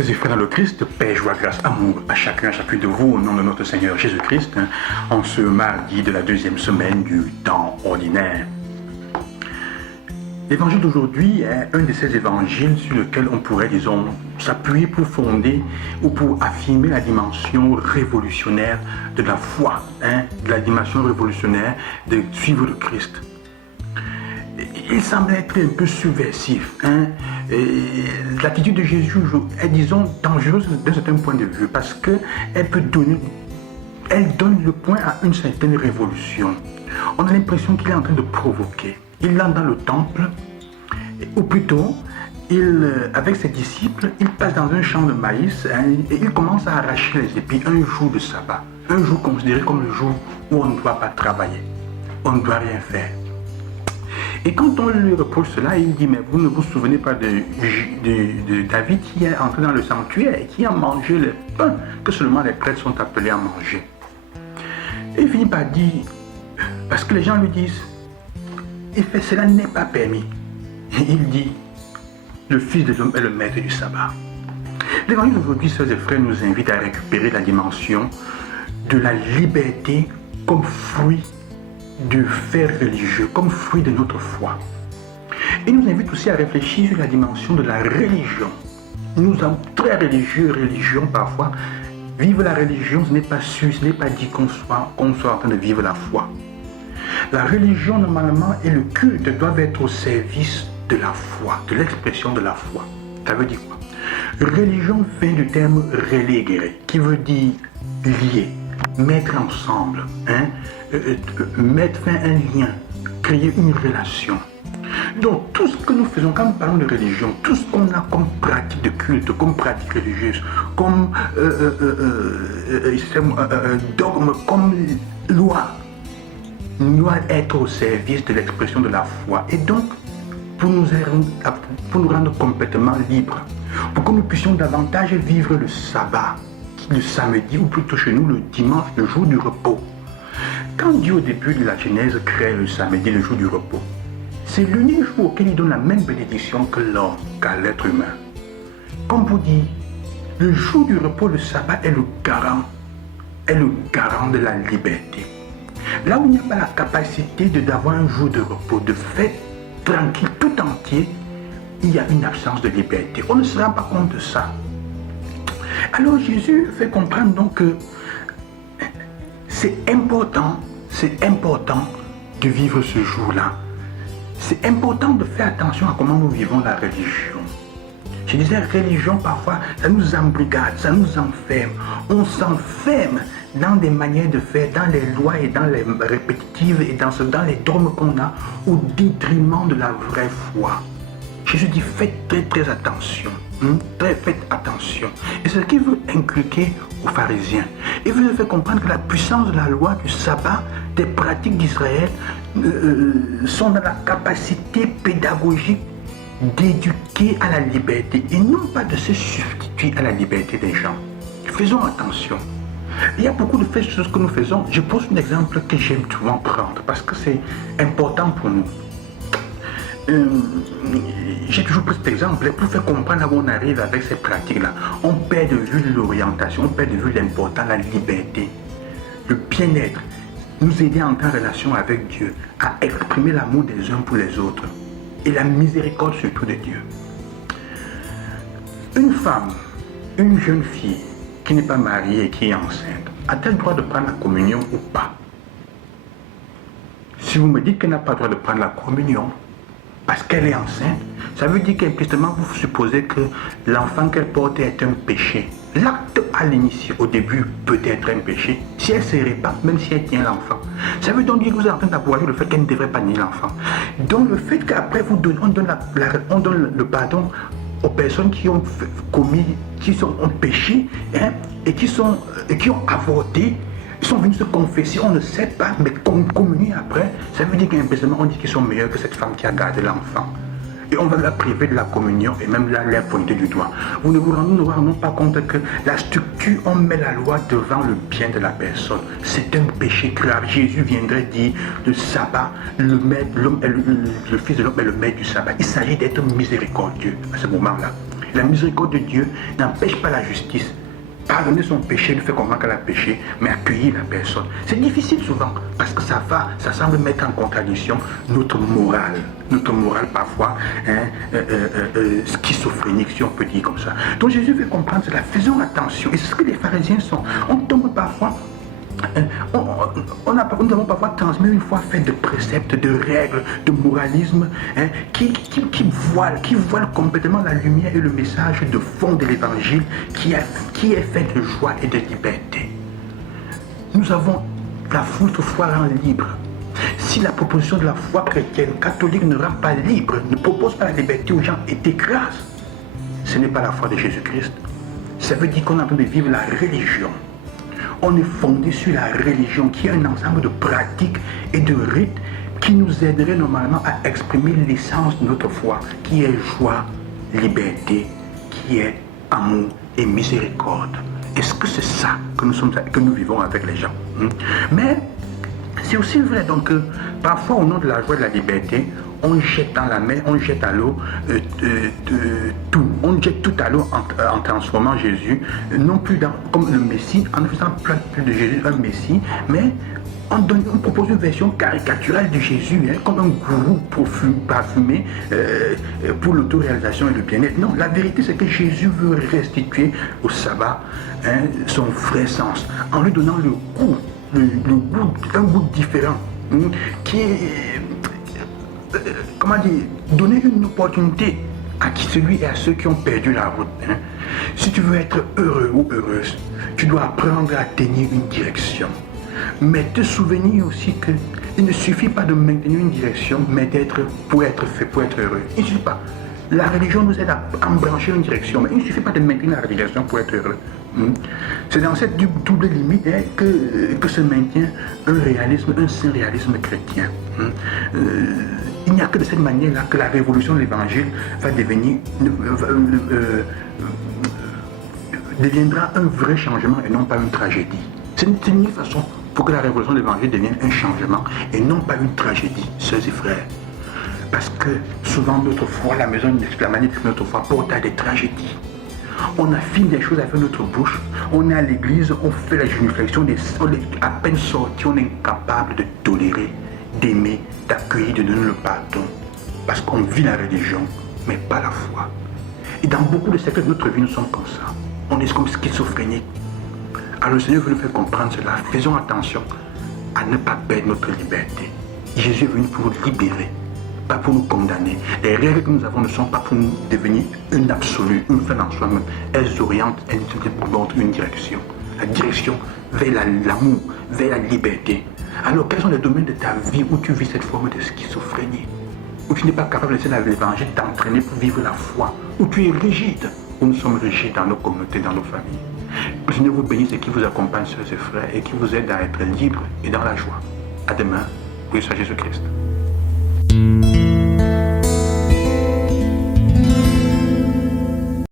Sœurs et frères dans le Christ, paix, joie, grâce, amour à chacun, à chacune de vous, au nom de notre Seigneur Jésus-Christ, en ce mardi de la deuxième semaine du temps ordinaire. L'évangile d'aujourd'hui est un de ces évangiles sur lesquels on pourrait, disons, s'appuyer pour fonder ou pour affirmer la dimension révolutionnaire de la foi, de la dimension révolutionnaire de suivre le Christ. Il semble être un peu subversif. L'attitude de Jésus est, disons, dangereuse d'un certain point de vue parce qu'elle peut donner, elle donne le point à une certaine révolution. On a l'impression qu'il est en train de provoquer. Il entre dans le temple, ou plutôt, avec ses disciples, il passe dans un champ de maïs et il commence à arracher les épis un jour de sabbat, un jour considéré comme le jour où on ne doit pas travailler, on ne doit rien faire. Et quand on lui reproche cela, il dit, mais vous ne vous souvenez pas de David qui est entré dans le sanctuaire et qui a mangé le pain que seulement les prêtres sont appelés à manger. Et il finit par dire, parce que les gens lui disent, il fait cela n'est pas permis. Et il dit, le Fils de l'homme est le maître du sabbat. L'évangile d'aujourd'hui, sœurs et frères, nous invite à récupérer la dimension de la liberté comme fruit du fait religieux, comme fruit de notre foi. Il nous invite aussi à réfléchir sur la dimension de la religion. Nous sommes très religieux, religion parfois. Vivre la religion, ce n'est pas sûr, ce n'est pas dit qu'on soit en train de vivre la foi. La religion, normalement, et le culte doivent être au service de la foi, de l'expression de la foi. Ça veut dire quoi? Religion vient du terme religere, qui veut dire lier, mettre ensemble, mettre fin à un lien, créer une relation. Donc tout ce que nous faisons quand nous parlons de religion, tout ce qu'on a comme pratique de culte, comme pratique religieuse, comme dogme, comme loi, doit être au service de l'expression de la foi. Et donc, pour nous rendre complètement libres, pour que nous puissions davantage vivre le sabbat, le samedi, ou plutôt chez nous le dimanche, le jour du repos. Quand Dieu au début de la Genèse crée le samedi, le jour du repos, c'est l'unique jour auquel il donne la même bénédiction que l'homme, qu'à l'être humain. Comme vous dit, le jour du repos, le sabbat est le garant de la liberté. Là où il n'y a pas la capacité d'avoir un jour de repos, de fête tranquille, tout entier, il y a une absence de liberté. On ne se rend pas compte de ça. Alors Jésus fait comprendre donc que c'est important de vivre ce jour-là. C'est important de faire attention à comment nous vivons la religion. Je disais, religion, parfois, ça nous embrigade, ça nous enferme. On s'enferme dans des manières de faire, dans les lois et dans les répétitives et dans les dogmes qu'on a, au détriment de la vraie foi. Jésus dit, faites très attention. Faites attention. Et c'est ce qu'il veut inculquer aux pharisiens. Il veut leur faire comprendre que la puissance de la loi, du sabbat, des pratiques d'Israël sont dans la capacité pédagogique d'éduquer à la liberté et non pas de se substituer à la liberté des gens. Faisons attention. Il y a beaucoup de choses que nous faisons. Je pose un exemple que j'aime souvent prendre parce que c'est important pour nous. J'ai toujours pris cet exemple pour faire comprendre où on arrive avec ces pratiques-là. On perd de vue l'orientation, on perd de vue l'important, la liberté, le bien-être, nous aider à entrer en relation avec Dieu, à exprimer l'amour des uns pour les autres et la miséricorde surtout de Dieu. Une femme, une jeune fille qui n'est pas mariée et qui est enceinte, a-t-elle le droit de prendre la communion ou pas? Si vous me dites qu'elle n'a pas le droit de prendre la communion, parce qu'elle est enceinte, ça veut dire qu'implicitement vous supposez que l'enfant qu'elle porte est un péché. L'acte à l'initié, au début, peut être un péché. Si elle se répand, même si elle tient l'enfant. Ça veut donc dire que vous êtes en train d'approcher le fait qu'elle ne devrait pas nier l'enfant. Donc le fait qu'après on donne le pardon aux personnes qui ont commis, ont péché et qui ont avorté, ils sont venus se confesser, on ne sait pas, mais communier après, ça veut dire qu'implicitement on dit qu'ils sont meilleurs que cette femme qui a gardé l'enfant. Et on va la priver de la communion et même la pointer du doigt. Nous ne vous rendons pas compte que la structure, on met la loi devant le bien de la personne. C'est un péché grave. Jésus viendrait dire le sabbat, le Fils de l'homme est le maître du sabbat. Il s'agit d'être miséricordieux à ce moment-là. La miséricorde de Dieu n'empêche pas la justice. Pardonner son péché, lui faire comprendre qu'elle a péché, mais accueillir la personne. C'est difficile souvent, parce que ça semble mettre en contradiction notre morale parfois, schizophrénique, si on peut dire comme ça. Donc Jésus veut comprendre cela. Faisons attention. Et c'est ce que les pharisiens sont. On tombe parfois, nous avons parfois transmis une foi faite de préceptes, de règles, de moralisme, qui voilent complètement la lumière et le message de fond de l'évangile qui est fait de joie et de liberté. Nous avons notre foi rend libre. Si la proposition de la foi chrétienne, catholique ne rend pas libre, ne propose pas la liberté aux gens et t'écrase, ce n'est pas la foi de Jésus-Christ. Ça veut dire qu'on est en train de vivre la religion. On est fondé sur la religion qui est un ensemble de pratiques et de rites qui nous aiderait normalement à exprimer l'essence de notre foi, qui est joie, liberté, qui est amour et miséricorde. Est-ce que c'est ça que nous vivons avec les gens? Mais c'est aussi vrai donc que parfois au nom de la joie et de la liberté, on jette dans la mer, on jette à l'eau tout. On jette tout à l'eau en transformant Jésus, non plus comme le Messie, en ne faisant plus de Jésus un Messie, mais on propose une version caricaturale de Jésus, comme un gourou parfumé pour l'autoréalisation et le bien-être. Non, la vérité c'est que Jésus veut restituer au sabbat son vrai sens, en lui donnant le goût, un goût différent, qui est... comment dire, donner une opportunité à celui et à ceux qui ont perdu la route. Si tu veux être heureux ou heureuse, tu dois apprendre à tenir une direction. Mais te souvenir aussi qu'il ne suffit pas de maintenir une direction, mais pour être heureux. Il ne suffit pas. La religion nous aide à embrancher une direction, mais il ne suffit pas de maintenir la direction pour être heureux. C'est dans cette double limite que se maintient un saint réalisme chrétien. Il n'y a que de cette manière-là que la révolution de l'évangile deviendra un vrai changement et non pas une tragédie. C'est une façon pour que la révolution de l'évangile devienne un changement et non pas une tragédie, sœurs et frères. Parce que souvent notre foi, la manière de notre foi porte à des tragédies. On affine des choses avec notre bouche, on est à l'église, on fait la génuflexion, on est à peine sorti, on est incapable de tolérer, d'aimer, d'accueillir, de donner le pardon. Parce qu'on vit la religion, mais pas la foi. Et dans beaucoup de secteurs de notre vie, nous sommes comme ça. On est comme schizophréniques. Alors le Seigneur veut nous faire comprendre cela. Faisons attention à ne pas perdre notre liberté. Jésus est venu pour nous libérer, pas pour nous condamner. Les règles que nous avons ne sont pas pour nous devenir une absolue, une fin en soi-même. Elles orientent, elles nous montrent une direction. La direction vers l'amour, vers la liberté. Alors quels sont les domaines de ta vie où tu vis cette forme de schizophrénie? Où tu n'es pas capable de laisser l'évangile t'entraîner pour vivre la foi? Où tu es rigide? Où nous sommes rigides dans nos communautés, dans nos familles? Que le Seigneur vous bénisse et qui vous accompagne, sœurs et frères, et qui vous aide à être libres et dans la joie. À demain, oui, c'est Jésus-Christ.